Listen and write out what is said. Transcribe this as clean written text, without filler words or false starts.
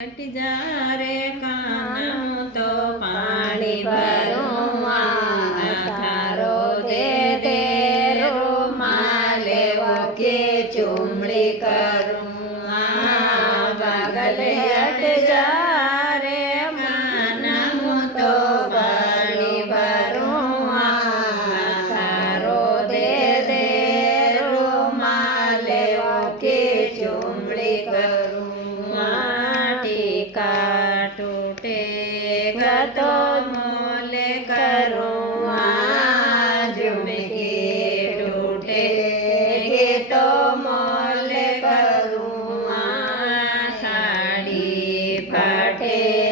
हट जा रे कान्हा तो पानी भरूं थारो दे दे रुमाले वो के चुमड़ी करूं पागल हट जा रे कान्हा तो पानी भरूं थारो दे दे रुमाले वो के चुमड़ी करूं टीका टूटेगा तो मोले करूँ झुमकी टूटेगी तो मोले करूँ साड़ी फटे